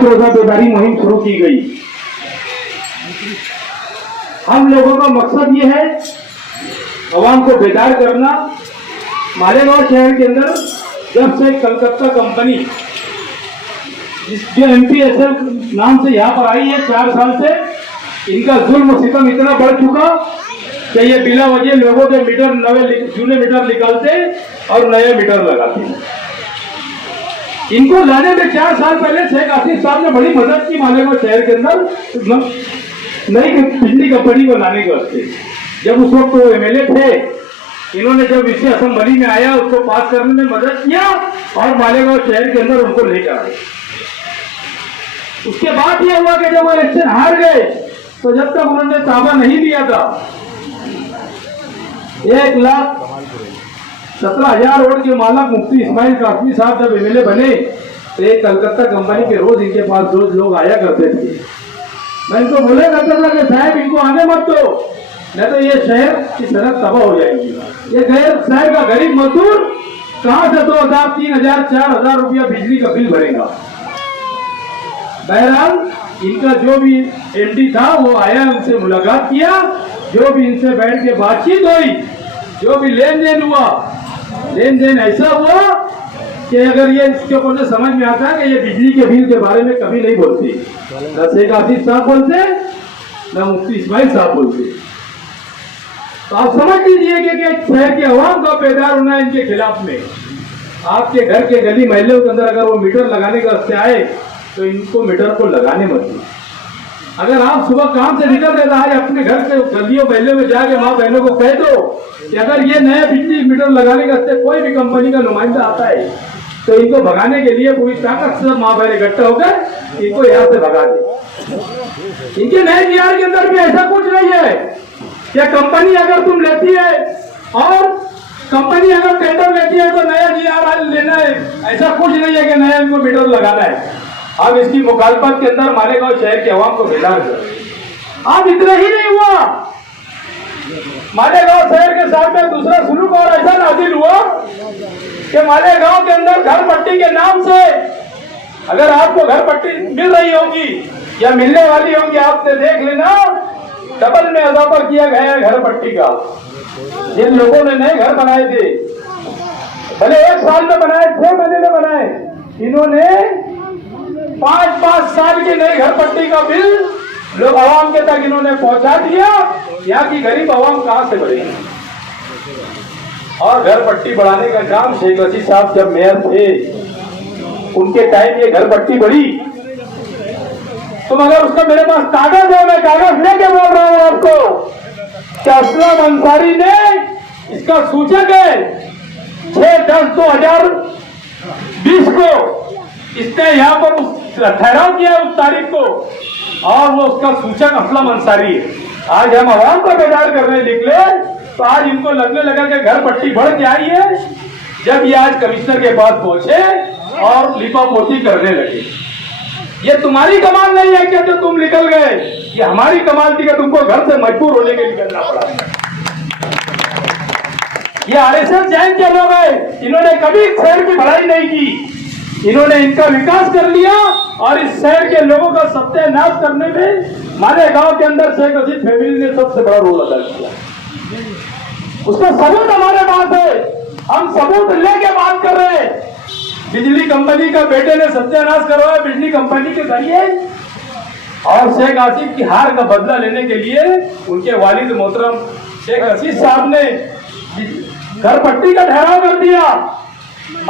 एक रोजा बेदारी मुहिम शुरू की गई। हम लोगों का मकसद ये है आवाम को बेदार करना। मालेगांव शहर के अंदर जब से कलकत्ता कंपनी जो MPSL नाम से यहाँ पर आई है 4 साल से, इनका जुल्म सितम इतना बढ़ चुका कि ये बिला वजह लोगों के मीटर नए जूने मीटर निकालते और नए मीटर लगाते। इनको लाने में 4 साल पहले शेख आसिफ साहब ने बड़ी मदद की मालेगांव शहर के अंदर नई बिजली कंपनी को लाने के वास्ते। जब उस वक्त वो MLA थे, इन्होंने जब इसे असेंबली में आया उसको पास करने में मदद किया और मालेगांव शहर के अंदर उनको लेकर आए। उसके बाद यह हुआ कि जब वो इलेक्शन हार गए तो जब तक उन्होंने ताबा नहीं दिया था 1,17,000 वोट के मालक मुफ्ती इस्माइल कासमी साहब जब MLA बने तो एक कलकत्ता कंपनी के रोज इनके पास रोज लोग आया करते थे। मैं इनको बोला करता था कि साहब इनको आने मत दो, नहीं तो ये शहर की सड़क तबाह हो जाएगी। ये शहर का गरीब मजदूर कहां से 2,000, 3,000, 4,000 रुपया बिजली का बिल भरेगा। बहरहाल इनका जो भी MD था वो आया, उनसे मुलाकात किया, जो भी इनसे बैठ के बातचीत हुई, जो भी लेन देन हुआ, लेन देन ऐसा हुआ कि अगर ये इसके ऊपर समझ में आता है कि ये बिजली के बिल के बारे में कभी नहीं बोलती, न शेख आसिफ साहब बोलते न मुफ्ती इस्माइल साहब बोलते। तो आप समझ लीजिए कि शहर के अवाम का बेदार होना है इनके खिलाफ में। आपके घर के गली महल्लों के अंदर अगर वो मीटर लगाने का रास्ते आए तो इनको मीटर को लगाने मत दो। अगर आप सुबह काम से निकल रहे आज अपने घर के गलियों महल्ले में जाके माँ बहनों को कह दो कि अगर ये नया बिजली मीटर लगाने का रास्ते कोई भी कंपनी का नुमाइंदा आता है तो इनको भगाने के लिए पूरी ताकत से माँ बहन इकट्ठा होकर इनको यहाँ से भगा दे। इनके नए बिहार के अंदर भी ऐसा कुछ नहीं है कि कंपनी अगर तुम लेती है और कंपनी अगर टेंडर लेती है तो नया GR लेना है, ऐसा कुछ नहीं है कि नया इनको मीटर लगाना है। अब इसकी मुखालफत के अंदर मालेगांव शहर के अवाम को बेदार कर। आज इतना ही नहीं हुआ, मालेगांव शहर के साथ में दूसरा सुलूक और ऐसा नाजिल हुआ कि मालेगांव के अंदर घर पट्टी के नाम से अगर आपको घर पट्टी मिल रही होगी या मिलने वाली होगी, आपने देख लेना डबल में इजाफा किया गया है घर पट्टी का। जिन लोगों ने नए घर बनाए थे, भले 1 साल में बनाए, 6 महीने में बनाए, इन्होंने 5-5 साल की नई घर पट्टी का बिल लोग आवाम के तक इन्होंने पहुंचा दिया। यहाँ की गरीब आवाम कहां से बढ़ेगी। और घर पट्टी बढ़ाने का काम शेख रशीद साहब जब मेयर थे उनके टाइम ये घर पट्टी बढ़ी। तुम अगर उसका मेरे पास कागज है, मैं कागज लेके बोल रहा हूं आपको कि असलम अंसारी ने इसका सूचक है 6/10/2020 को इसने यहाँ पर ठहराव किया उस तारीख को और वो उसका सूचक असलम अंसारी है। आज हम आवाम को बेदार करने निकले तो आज इनको लगने लगा कि घर पट्टी बढ़ के आई है। जब ये आज कमिश्नर के पास पहुंचे और लिपापोती करने लगे, ये तुम्हारी कमाल नहीं है क्या जो तुम निकल गए, ये हमारी कमाल थी कि तुमको घर से मजबूर होने के निकलना पड़ा। ये RSS जैन के लोग हैं, इन्होंने कभी शहर की भलाई नहीं की, इन्होंने इनका विकास कर लिया और इस शहर के लोगों का सत्यानाश करने में मालेगांव के अंदर शेख रशीद फैमिली ने सबसे बड़ा रोल अदा किया। उसका सबूत हमारे पास है, हम सबूत लेके बात कर रहे हैं। बिजली कंपनी का बेटे ने सत्यानाश करवाया बिजली कंपनी के जरिए और शेख आसिफ की हार का बदला लेने के लिए उनके वालिद मोहतरम शेख रशीद साहब ने घर पट्टी का ठहराव कर दिया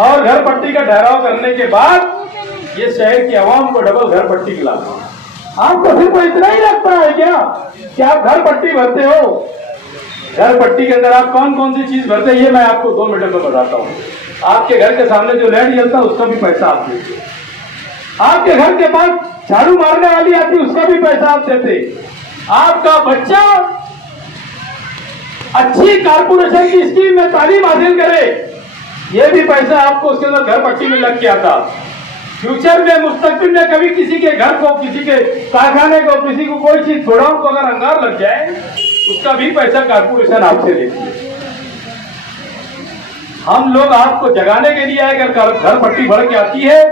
और घर पट्टी का ठहराव करने के बाद ये शहर की आवाम को डबल घर पट्टी खिला। आपको सिर्फ इतना ही लगता है क्या कि आप घर पट्टी भरते हो? घर पट्टी के अंदर आप कौन कौन सी चीज भरते हैं ये मैं आपको 2 मिनट में बताता हूँ। आपके घर के सामने जो लाइट जलता है उसका भी पैसा आप देते, आपके घर के पास झाड़ू मारने वाली आती है उसका भी पैसा आप देते, आपका बच्चा अच्छी कारपोरेशन की स्कीम में तालीम हासिल करे ये भी पैसा आपको उसके अंदर घर पट्टी में लग के आता। फ्यूचर में मुस्तकबिल में कभी किसी के घर को, किसी के कारखाने को, किसी को कोई चीज गोडाउन को अगर अंगार लग जाए उसका भी पैसा कारपोरेशन आपसे लेती है। हम लोग आपको जगाने के लिए अगर घर पट्टी बढ़ के आती है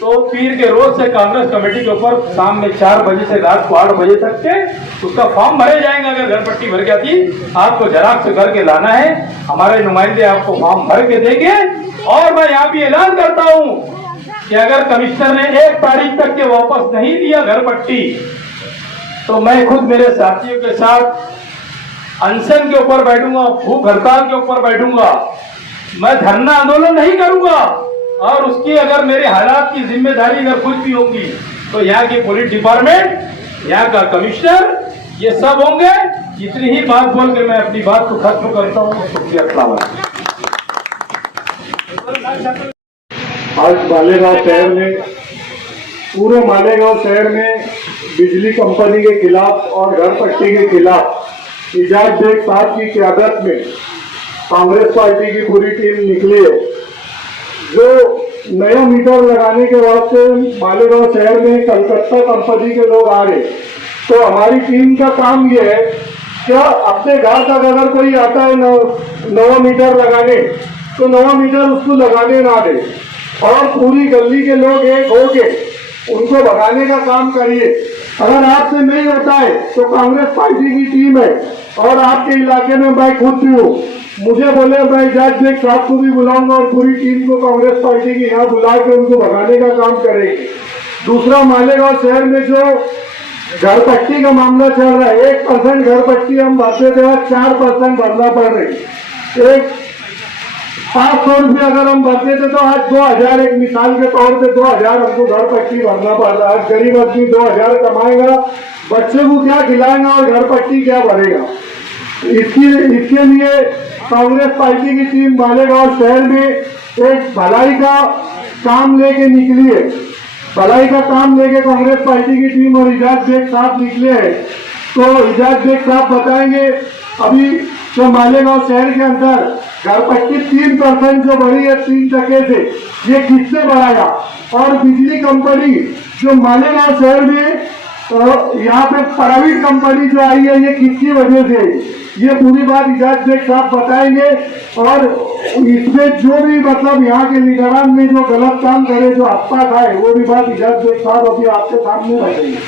तो पीर के रोज से कांग्रेस कमेटी के ऊपर शाम में 4 बजे से रात को 8 बजे तक के उसका फॉर्म भरे जाएंगे। अगर घर पट्टी भर गया थी, आपको जेरॉक्स करके लाना है, हमारे नुमाइंदे आपको फॉर्म भर के देंगे। और मैं यहाँ भी ऐलान करता हूँ कि अगर कमिश्नर ने 1 तारीख तक के वापस नहीं दिया घर पट्टी, तो मैं खुद मेरे साथियों के साथ अनशन के ऊपर बैठूंगा, भूख हड़ताल के ऊपर बैठूंगा। मैं धरना आंदोलन नहीं करूंगा, और उसकी अगर मेरे हालात की जिम्मेदारी अगर कुछ भी होगी तो यहाँ की पुलिस डिपार्टमेंट, यहाँ का कमिश्नर, ये सब होंगे। इतनी ही बात बोल के मैं अपनी बात को खत्म करता हूँ। शुक्रिया। आज मालेगांव शहर में, पूरे मालेगांव शहर में बिजली कंपनी के खिलाफ और घर पट्टी के खिलाफ इजाज बेग साहब की क़यादत में कांग्रेस पार्टी की पूरी टीम निकली है। जो नया मीटर लगाने के वास्ते मालेगांव शहर में कलकत्ता कंपनी के लोग आ रहे, तो हमारी टीम का काम ये है, क्या अपने घर तक अगर कोई आता है नवा मीटर लगाने, तो नवा मीटर उसको लगाने ना दे, और पूरी गली के लोग एक होके उनको भगाने का काम करिए। अगर आपसे नहीं होता है तो कांग्रेस पार्टी की टीम है, और आपके इलाके में मैं खुद भी हूँ, मुझे बोले मैं इजाज बेग साहब को भी बुलाऊंगा और पूरी टीम को कांग्रेस पार्टी की यहाँ बुला के उनको भगाने का काम करेंगे। दूसरा, मालेगांव शहर में जो घर पट्टी का मामला चल रहा है, 1% घर पट्टी हम भरते थे, 4% भरना पड़ रही। एक 500 रुपये अगर हम भरते थे तो आज 2000, एक मिसाल के तौर पे 2000 हमको घर पट्टी भरना पड़ रहा है। आज गरीब आदमी 2000 कमाएगा, बच्चे को क्या खिलाएगा और घर पट्टी क्या भरेगा। इसके लिए कांग्रेस पार्टी की टीम मालेगांव शहर में एक भलाई का काम लेके निकली है। भलाई का काम लेके कांग्रेस पार्टी की टीम और इजाज बेग साहब निकले हैं। तो इजाज बेग साहब बताएंगे अभी जो मालेगांव शहर के अंदर घर पट्टी 3% जो बढ़ी है 3% से, ये किससे बढ़ाया, और बिजली कंपनी जो मालेगांव शहर में यहाँ पे प्राइवेट कंपनी जो आई है, ये किसकी वजह से, ये पूरी बात इजाज बेग साहब बताएंगे। और इसमें जो भी मतलब यहाँ के लीडरान ने जो गलत काम करे, जो हफ्ता खाए, वो भी बात इजाज बेग साहब अभी आपके सामने रखेंगे।